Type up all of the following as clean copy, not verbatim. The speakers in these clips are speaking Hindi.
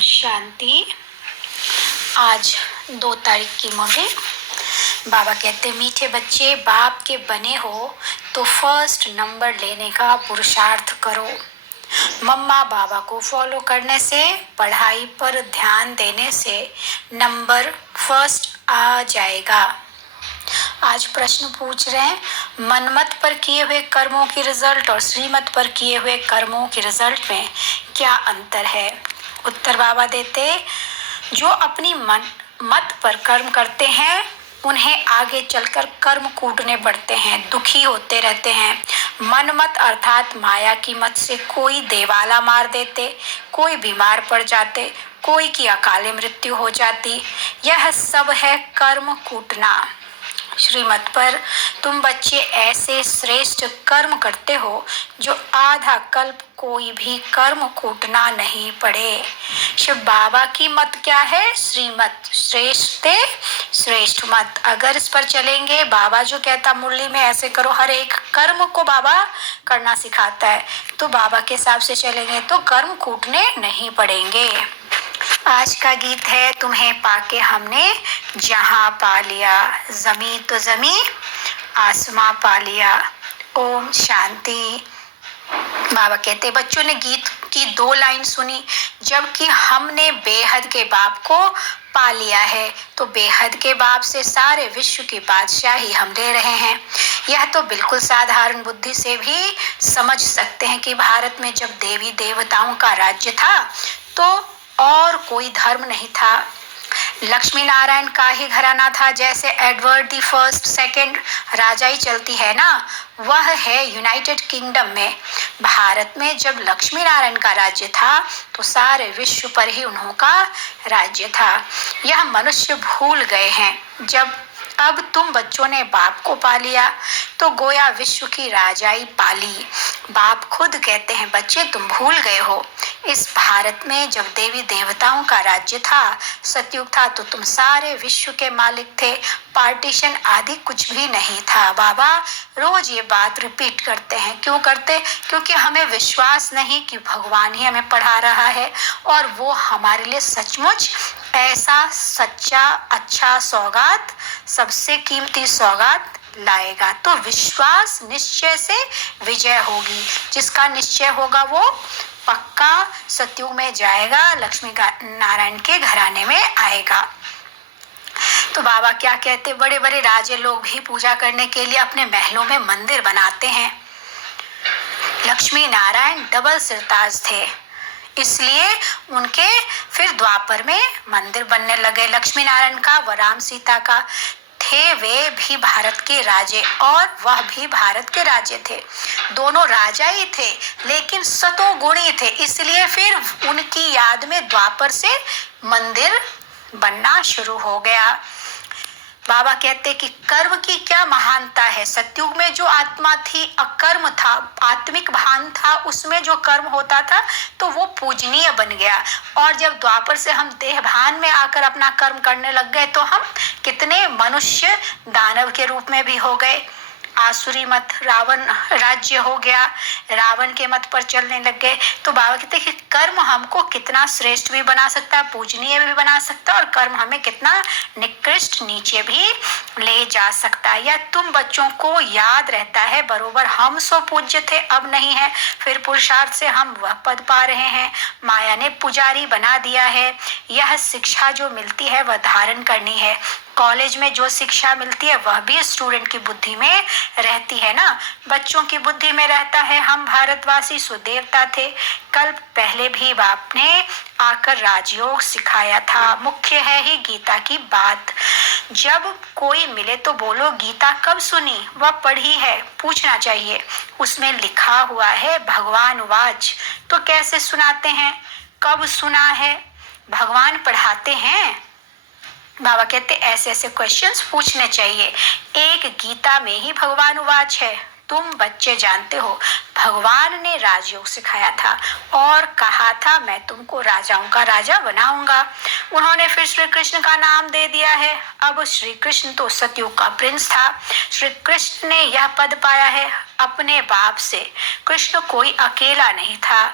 शांति। आज 2 तारीख की मुरली। बाबा कहते, मीठे बच्चे, बाप के बने हो तो फर्स्ट नंबर लेने का पुरुषार्थ करो। मम्मा बाबा को फॉलो करने से, पढ़ाई पर ध्यान देने से नंबर फर्स्ट आ जाएगा। आज प्रश्न पूछ रहे हैं, मनमत पर किए हुए कर्मों की रिजल्ट और श्रीमत पर किए हुए कर्मों की रिजल्ट में क्या अंतर है। उत्तर बाबा देते, जो अपनी मत पर कर्म करते हैं उन्हें आगे चलकर कर्म कूटने पड़ते हैं, दुखी होते रहते हैं। मन मत अर्थात माया की मत से कोई देवाला मार देते, कोई बीमार पड़ जाते, कोई की अकाले मृत्यु हो जाती। यह सब है कर्म कूटना। श्रीमत पर तुम बच्चे ऐसे श्रेष्ठ कर्म करते हो जो आधा कल्प कोई भी कर्म कूटना नहीं पड़े। शिव बाबा की मत क्या है? श्रीमत, श्रेष्ठ श्रेष्ठ मत। अगर इस पर चलेंगे, बाबा जो कहता मुरली में ऐसे करो, हर एक कर्म को बाबा करना सिखाता है, तो बाबा के हिसाब से चलेंगे तो कर्म कूटने नहीं पड़ेंगे। आज का गीत है, तुम्हें पाके हमने जहां पा लिया, जमी तो जमी आसमां पा लिया। ओम शांति। बाबा कहते, बच्चों ने गीत की 2 लाइन सुनी, जबकि हमने बेहद के बाप को पा लिया है, तो बेहद के बाप से सारे विश्व की बादशाही हम ले रहे हैं। यह तो बिल्कुल साधारण बुद्धि से भी समझ सकते हैं कि भारत में जब देवी देवताओं का राज्य था तो और कोई धर्म नहीं था। लक्ष्मी नारायण का ही घराना था। जैसे एडवर्ड दी फर्स्ट सेकंड राजाई चलती है ना, वह है यूनाइटेड किंगडम में। भारत में जब लक्ष्मी नारायण का राज्य था तो सारे विश्व पर ही उन्हों का राज्य था। यह मनुष्य भूल गए हैं। जब अब तुम बच्चों ने बाप को पा लिया तो गोया विश्व की राजाई पाली। बाप खुद कहते हैं, बच्चे तुम भूल गए हो, इस भारत में जब देवी देवताओं का राज्य था, सतयुग था, तो तुम सारे विश्व के मालिक थे। पार्टीशन आदि कुछ भी नहीं था। बाबा रोज ये बात रिपीट करते हैं। क्यों करते? क्योंकि हमें विश्वास नहीं कि भगवान ही हमें पढ़ा रहा है और वो हमारे लिए सचमुच ऐसा सच्चा अच्छा सौगात, सबसे कीमती सौगात लाएगा। तो विश्वास निश्चय से विजय होगी। जिसका निश्चय होगा वो पक्का सतयुग में जाएगा, लक्ष्मी नारायण के घराने में आएगा। तो बाबा क्या कहते, बड़े बड़े राजे लोग भी पूजा करने के लिए अपने महलों में मंदिर बनाते हैं। लक्ष्मी नारायण डबल सिरताज थे, इसलिए उनके फिर द्वापर में मंदिर बनने लगे। लक्ष्मी नारायण का व राम सीता का थे, वे भी भारत के राजे और वह भी भारत के राजे थे। दोनों राजा ही थे लेकिन सतोगुणी थे, इसलिए फिर उनकी याद में द्वापर से मंदिर बनना शुरू हो गया। बाबा कहते कि कर्म की क्या महानता है। सतयुग में जो आत्मा थी, अकर्म था, आत्मिक भान था, उसमें जो कर्म होता था तो वो पूजनीय बन गया। और जब द्वापर से हम देह भान में आकर अपना कर्म करने लग गए तो हम कितने मनुष्य दानव के रूप में भी हो गए। आसुरी मत, रावण राज्य हो गया, रावण के मत पर चलने लग गए। तो बाबा कहते हैं कि कर्म हमको कितना श्रेष्ठ भी बना सकता है, पूजनीय भी बना सकता है, और कर्म हमें कितना निकृष्ट नीचे भी ले जा सकता है। या तुम बच्चों को याद रहता है बरोबर, हम सो पूज्य थे, अब नहीं है, फिर पुरुषार्थ से हम वह पद पा रहे हैं। माया ने पुजारी बना दिया है। यह शिक्षा जो मिलती है वह धारण करनी है। कॉलेज में जो शिक्षा मिलती है वह भी स्टूडेंट की बुद्धि में रहती है ना, बच्चों की बुद्धि में रहता है। हम भारतवासी सुदेवता थे। कल पहले भी बाप ने आकर राजयोग सिखाया था। मुख्य है ही गीता की बात। जब कोई मिले तो बोलो, गीता कब सुनी? वह पढ़ी है, पूछना चाहिए। उसमें लिखा हुआ है भगवान वाच, तो कैसे सुनाते हैं? कब सुना है? भगवान पढ़ाते हैं? बाबा कहते ऐसे ऐसे क्वेश्चंस पूछने चाहिए। एक गीता में ही भगवान वाच है तुम बच्चे जानते हो, भगवान ने राजयोग सिखाया था और कहा था मैं तुमको राजाओं का राजा बनाऊंगा। उन्होंने फिर श्री कृष्ण का नाम दे दिया है। अब श्री कृष्ण तो सतयुग का प्रिंस था। श्री कृष्ण ने यह पद पाया है अपने बाप से। कृष्ण कोई अकेला नहीं था,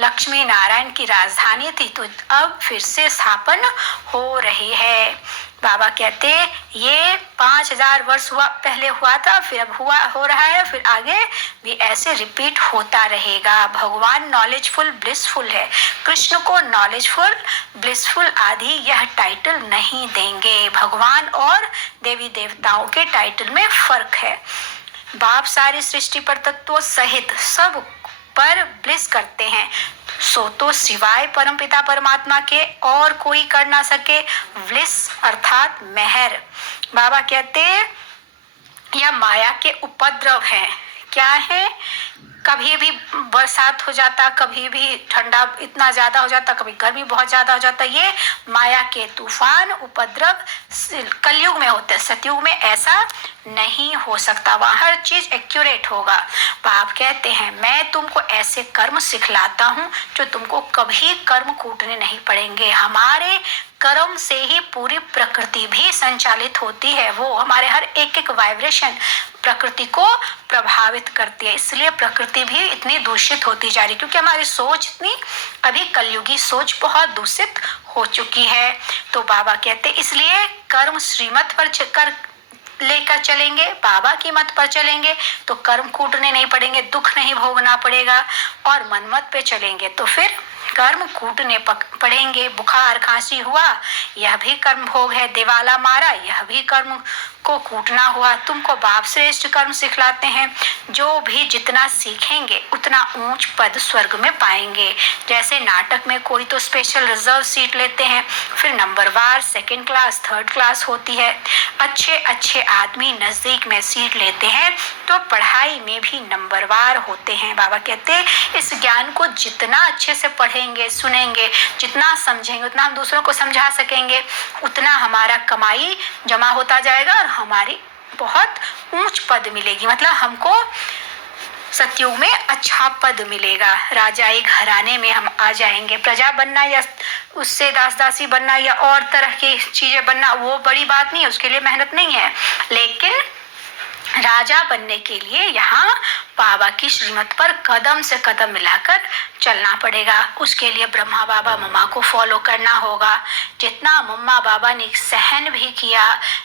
लक्ष्मी नारायण की राजधानी थी, तो अब फिर से स्थापन हो रही है। बाबा कहते ये 5000 वर्ष पहले हुआ था, फिर अब हो रहा है, फिर आगे भी ऐसे रिपीट होता रहेगा। भगवान नॉलेजफुल ब्लिसफुल है। कृष्ण को नॉलेजफुल ब्लिसफुल आदि यह टाइटल नहीं देंगे। भगवान और देवी देवताओं के टाइटल में फर्क है। बाप सारी सृष्टि पर तत्वों सहित सब पर ब्लिस करते हैं, सो तो सिवाय परमपिता परमात्मा के और कोई कर ना सके ब्लिस अर्थात मेहर। बाबा कहते यह माया के उपद्रव हैं। क्या है? कभी भी बरसात हो जाता, कभी भी ठंडा इतना ज्यादा हो जाता, कभी गर्मी बहुत ज्यादा हो जाता। ये माया के तूफान उपद्रव कलयुग में होते हैं, सतयुग में ऐसा नहीं हो सकता, वहां हर चीज एक्यूरेट होगा। बाप कहते हैं मैं तुमको ऐसे कर्म सिखलाता हूँ जो तुमको कभी कर्म कूटने नहीं पड़ेंगे। हमारे कर्म से ही पूरी प्रकृति भी संचालित होती है। वो हमारे हर एक एक वाइब्रेशन प्रकृति को प्रभावित करती है, इसलिए प्रकृति भी इतनी दूषित होती जा रही, क्योंकि हमारी सोच इतनी अभी कलयुगी सोच बहुत दूषित हो चुकी है। तो बाबा कहते इसलिए कर्म श्रीमत पर कर लेकर चलेंगे, बाबा की मत पर चलेंगे तो कर्म कूटने नहीं पड़ेंगे, दुख नहीं भोगना पड़ेगा, और मनमत पे चलेंगे तो फिर कर्म कूटने पड़ेंगे। बुखार खांसी हुआ यह भी कर्म भोग है, दिवाला मारा यह भी कर्म को कूटना हुआ। तुमको बाप श्रेष्ठ कर्म सिखलाते हैं, जो भी जितना सीखेंगे उतना ऊंच पद स्वर्ग में पाएंगे। जैसे नाटक में कोई तो स्पेशल रिजर्व सीट लेते हैं, फिर नंबरवार सेकंड क्लास थर्ड क्लास होती है। अच्छे अच्छे आदमी नजदीक में सीट लेते हैं तो पढ़ाई में भी नंबरवार होते हैं। बाबा कहते हैं इस ज्ञान को जितना अच्छे से पढ़ेंगे सुनेंगे, जितना समझेंगे, उतना हम दूसरों को समझा सकेंगे, उतना हमारा कमाई जमा होता जाएगा और हमारी बहुत ऊंच पद मिलेगी। मतलब हमको सतयुग में अच्छा पद मिलेगा, राजाई घराने में हम आ जाएंगे। प्रजा बनना या उससे दास दासी बनना या और तरह की चीजें बनना वो बड़ी बात नहीं है, उसके लिए मेहनत नहीं है, लेकिन राजा बनने के लिए यहाँ बाबा की श्रीमत पर कदम से कदम मिलाकर चलना पड़ेगा। उसके लिए ब्रह्मा बाबा मम्मा को फॉलो करना होगा। जितना मम्मा बाबा ने सहन भी किया,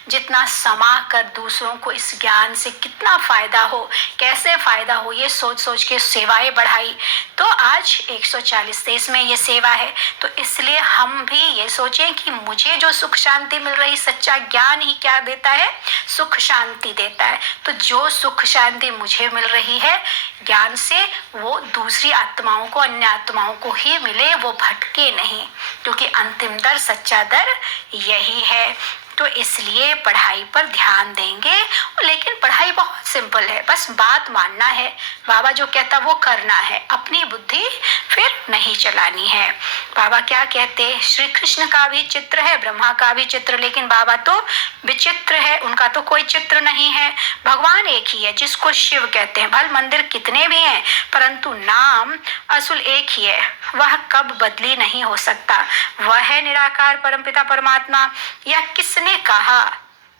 जितना समा कर दूसरों को इस ज्ञान से कितना फायदा हो, कैसे फायदा हो, ये सोच सोच के सेवाएं बढ़ाई, तो आज 140 देश में ये सेवा है। तो इसलिए हम भी ये सोचें कि मुझे जो सुख शांति मिल रही, सच्चा ज्ञान ही क्या देता है? सुख शांति देता है। तो जो सुख शांति मुझे मिल रही है ज्ञान से, वो दूसरी आत्माओं को, अन्य आत्माओं को ही मिले, वो भटके नहीं, क्योंकि अंतिम दर, सच्चा दर यही है। तो इसलिए पढ़ाई पर ध्यान देंगे, लेकिन पढ़ाई बहुत सिंपल है, बस बात मानना है, बाबा जो कहता वो करना है, अपनी बुद्धि फिर नहीं चलानी है। बाबा क्या कहते? श्री कृष्ण का भी चित्र है, ब्रह्मा का भी चित्र, लेकिन बाबा तो विचित्र है, उनका तो कोई चित्र नहीं है। भगवान एक ही है जिसको शिव कहते हैं। भल मंदिर कितने भी हैं, परंतु नाम असुल एक ही है, वह कब बदली नहीं हो सकता। वह है निराकार परमपिता परमात्मा। यह किसने कहा?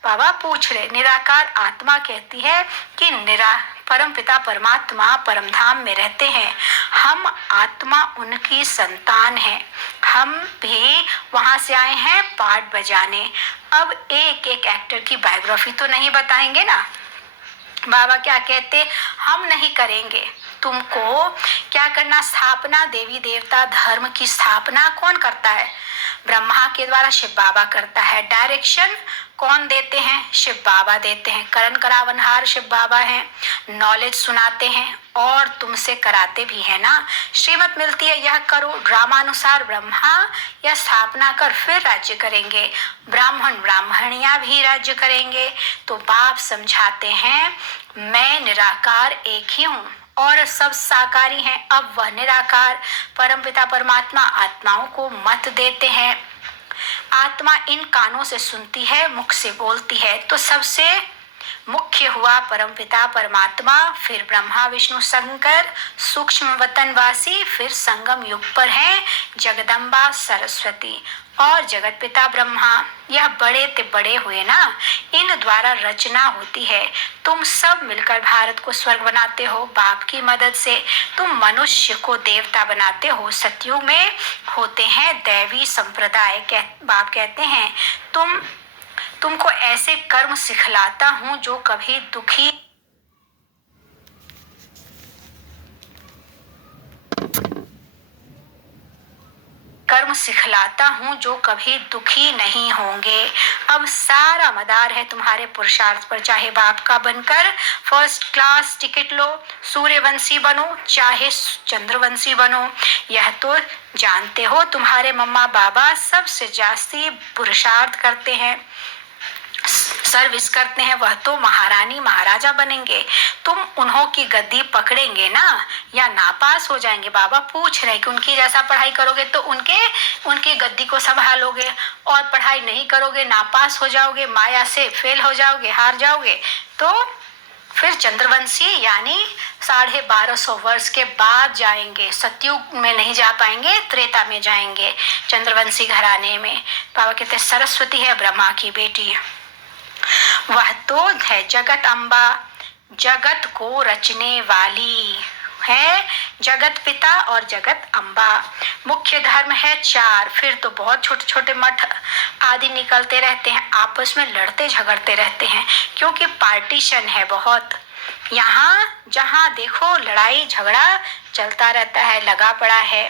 बाबा पूछ रहे। निराकार आत्मा कहती है कि परम पिता परमात्मा परमधाम में रहते हैं, हम आत्मा उनकी संतान हैं, हम भी वहां से आए हैं पार्ट बजाने। अब एक एक एक्टर की बायोग्राफी तो नहीं बताएंगे ना। बाबा क्या कहते? हम नहीं करेंगे, तुमको क्या करना? स्थापना, देवी देवता धर्म की स्थापना कौन करता है? ब्रह्मा के द्वारा शिव बाबा करता है। डायरेक्शन कौन देते हैं? शिव बाबा देते हैं। करण करावनहार शिव बाबा हैं। नॉलेज सुनाते हैं और तुमसे कराते भी है ना। श्रीमत मिलती है यह करो, ड्रामानुसार ब्रह्मा या स्थापना कर फिर राज्य करेंगे, ब्राह्मण ब्राह्मणियां भी राज्य करेंगे। तो बाप समझाते हैं मैं निराकार एक ही हूँ और सब साकारी हैं। अब वह निराकार परमपिता परमात्मा आत्माओं को मत देते हैं। आत्मा इन कानों से सुनती है, मुख से बोलती है, तो सबसे मुख्य हुआ परमपिता परमात्मा, फिर ब्रह्मा विष्णु शंकर, सूक्ष्म वतनवासी, फिर संगम युग पर है जगदम्बा सरस्वती और जगत पिता ब्रह्मा। यह बड़े ते बड़े हुए ना, इन द्वारा रचना होती है। तुम सब मिलकर भारत को स्वर्ग बनाते हो बाप की मदद से। तुम मनुष्य को देवता बनाते हो। सतयुग में होते हैं दैवी संप्रदाय। बाप कहते हैं तुमको ऐसे कर्म सिखलाता हूँ जो कभी दुखी नहीं होंगे। अब सारा मदार है तुम्हारे पुरुषार्थ पर। चाहे बाप का बनकर फर्स्ट क्लास टिकट लो, सूर्यवंशी बनो, चाहे चंद्रवंशी बनो। यह तो जानते हो तुम्हारे मम्मा बाबा सबसे जास्ती पुरुषार्थ करते हैं, सर्विस करते हैं। वह तो महारानी महाराजा बनेंगे। तुम उन्हों की गद्दी पकड़ेंगे ना या नापास हो जाएंगे? बाबा पूछ रहे हैं कि उनकी जैसा पढ़ाई करोगे तो उनकी गद्दी को संभालोगे, और पढ़ाई नहीं करोगे नापास हो जाओगे, माया से फेल हो जाओगे, हार जाओगे। तो फिर चंद्रवंशी यानी 1250 वर्ष के बाद जाएंगे। सतयुग में नहीं जा पाएंगे, त्रेता में जाएंगे चंद्रवंशी घराने में। बाबा कहते सरस्वती है ब्रह्मा की बेटी, वह तो है जगत अम्बा, जगत को रचने वाली है। जगत पिता और जगत अम्बा। मुख्य धर्म है 4, फिर तो बहुत छोटे छोटे मठ आदि निकलते रहते हैं, आपस में लड़ते झगड़ते रहते हैं, क्योंकि पार्टीशन है बहुत। यहाँ जहाँ देखो लड़ाई झगड़ा चलता रहता है, लगा पड़ा है।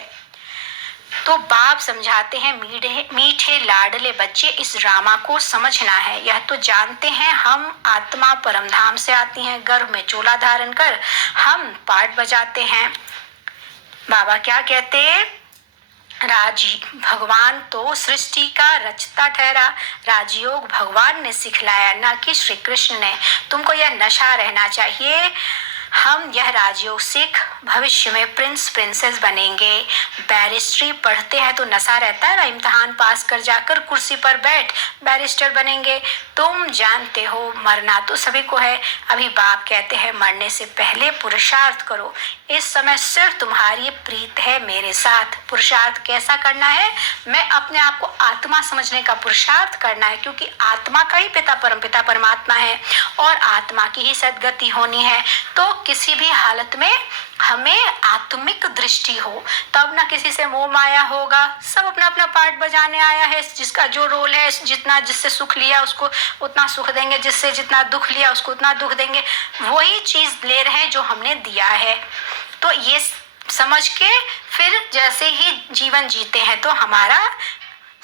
तो बाप समझाते हैं मीठे लाडले बच्चे, इस ड्रामा को समझना है। यह तो जानते हैं हम आत्मा परमधाम से आती हैं, गर्भ में चोला धारण कर हम पाठ बजाते हैं। बाबा क्या कहते, भगवान तो सृष्टि का रचता ठहरा। राजयोग भगवान ने सिखलाया, ना कि श्री कृष्ण ने। तुमको यह नशा रहना चाहिए। हम यह राजयोग सीख भविष्य में प्रिंस प्रिंसेस बनेंगे। बैरिस्ट्री पढ़ते हैं तो नशा रहता है ना, इम्तिहान पास कर जाकर कुर्सी पर बैठ बैरिस्टर बनेंगे। तुम जानते हो मरना तो सभी को है। अभी बाप कहते हैं मरने से पहले पुरुषार्थ करो। इस समय सिर्फ तुम्हारी प्रीत है मेरे साथ। पुरुषार्थ कैसा करना है? मैं अपने आप को आत्मा समझने का पुरुषार्थ करना है, क्योंकि आत्मा का ही पिता परमपिता परमात्मा है और आत्मा की ही सद्गति होनी है। तो किसी भी हालत में हमें आत्मिक दृष्टि हो, तब ना किसी से मोह माया होगा। सब अपना अपना पार्ट बजाने आया है, जिसका जो रोल है, जिससे सुख लिया उसको उतना सुख देंगे, जिससे जितना दुख लिया उसको उतना दुख देंगे। वही चीज ले रहे हैं जो हमने दिया है। तो ये समझ के फिर जैसे ही जीवन जीते हैं तो हमारा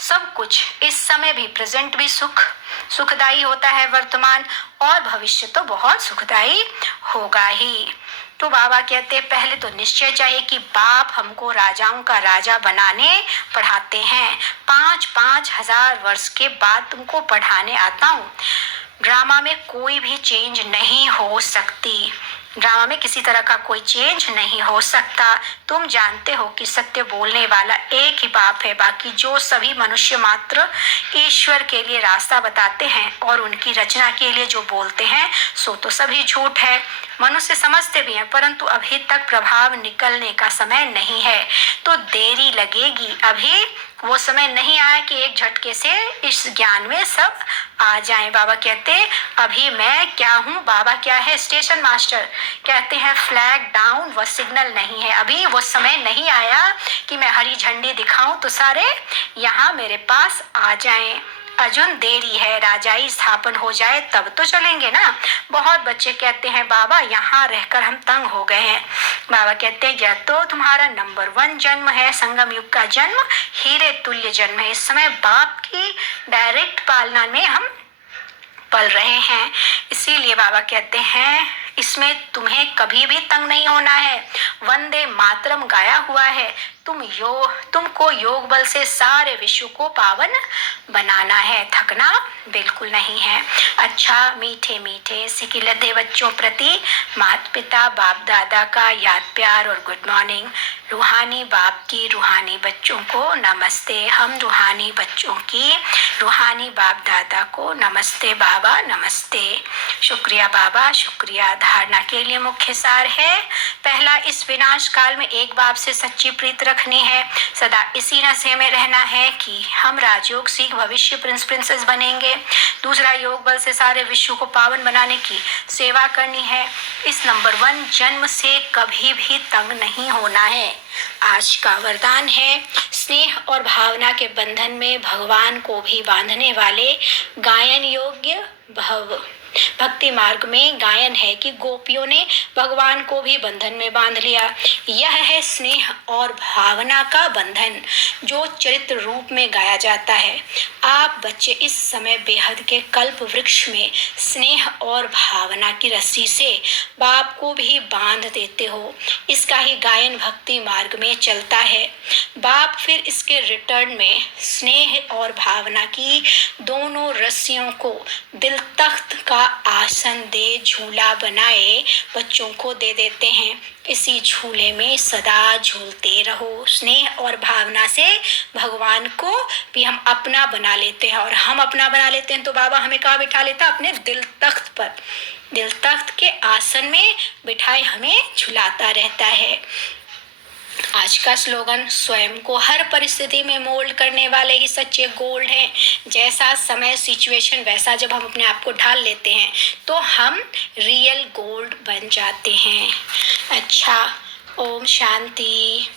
सब कुछ इस समय भी, प्रेजेंट भी सुखदायी होता है वर्तमान, और भविष्य तो बहुत सुखदायी होगा ही। तो बाबा कहते हैं पहले तो निश्चय चाहिए कि बाप हमको राजाओं का राजा बनाने पढ़ाते हैं। 5-5 हजार वर्ष के बाद तुमको पढ़ाने आता हूँ। ड्रामा में कोई भी चेंज नहीं हो सकती। ड्रामा में किसी तरह का कोई चेंज नहीं हो सकता। तुम जानते हो कि सत्य बोलने वाला एक ही बाप है, बाकी जो सभी मनुष्य मात्र ईश्वर के लिए रास्ता बताते हैं और उनकी रचना के लिए जो बोलते हैं सो तो सभी झूठ है। मनुष्य समझते भी हैं, परंतु अभी तक प्रभाव निकलने का समय नहीं है, तो देरी लगेगी। अभी वो समय नहीं आया कि एक झटके से इस ज्ञान में सब आ जाएं। बाबा कहते अभी मैं क्या हूँ? बाबा क्या है? Station master. कहते हैं फ्लैग डाउन, वह सिग्नल नहीं है। अभी वो समय नहीं आया कि मैं हरी झंडी दिखाऊं तो सारे यहाँ मेरे पास आ जाएं। अर्जुन देरी है, राजाई स्थापन हो जाए तब तो चलेंगे ना। बहुत बच्चे कहते हैं बाबा यहाँ रहकर हम तंग हो गए हैं। बाबा कहते हैं यह तो तुम्हारा नंबर 1 जन्म है, संगम युग का जन्म, हीरे तुल्य जन्म है। इस समय बाप की डायरेक्ट पालना में हम पल रहे हैं। इसीलिए बाबा कहते हैं इसमें तुम्हें कभी भी तंग नहीं होना है। वंदे मातरम गाया हुआ है। तुमको योग बल से सारे विश्व को पावन बनाना है, थकना बिल्कुल नहीं है। अच्छा, मीठे मीठे सिकिलते बच्चों प्रति माता पिता बाप दादा का याद प्यार और गुड मॉर्निंग। रूहानी बाप की रूहानी बच्चों को नमस्ते। हम रूहानी बच्चों की रूहानी बाप दादा को नमस्ते बाबा, नमस्ते। शुक्रिया बाबा, शुक्रिया। धारणा के लिए मुख्य सार है, पहला, इस विनाश काल में एक बाप से सच्ची प्रीत रखनी है। सदा इसी नशे में रहना है कि हम राजयोग सीख भविष्य प्रिंस प्रिंसेस बनेंगे। दूसरा, योग बल से सारे विश्व को पावन बनाने की सेवा करनी है। इस नंबर 1 जन्म से कभी भी तंग नहीं होना है। आज का वरदान है, स्नेह और भावना के बंधन में भगवान को भी बांधने वाले गायन योग्य भव। भक्ति मार्ग में गायन है कि गोपियों ने भगवान को भी बंधन में बांध लिया। यह है स्नेह और भावना का बंधन जो चरित्र रूप में गाया जाता है। आप बच्चे इस समय बेहद के कल्प वृक्ष में स्नेह और भावना की रस्सी से बाप को भी बांध देते हो। इसका ही गायन भक्ति मार्ग में चलता है। बाप फिर इसके रिटर्न में स्नेह और भावना की दोनों रस्सियों को दिल तख्त का आसन दे झूला बनाए बच्चों को दे देते हैं। इसी झूले में सदा झूलते रहो। स्नेह और भावना से भगवान को भी हम अपना बना लेते हैं, और हम अपना बना लेते हैं तो बाबा हमें कहाँ बिठा लेता? अपने दिल तख्त पर। दिल तख्त के आसन में बिठाए हमें झुलाता रहता है। आज का स्लोगन, स्वयं को हर परिस्थिति में मोल्ड करने वाले ही सच्चे गोल्ड हैं। जैसा समय सिचुएशन वैसा जब हम अपने आप को ढाल लेते हैं तो हम रियल गोल्ड बन जाते हैं। अच्छा, ओम शांति।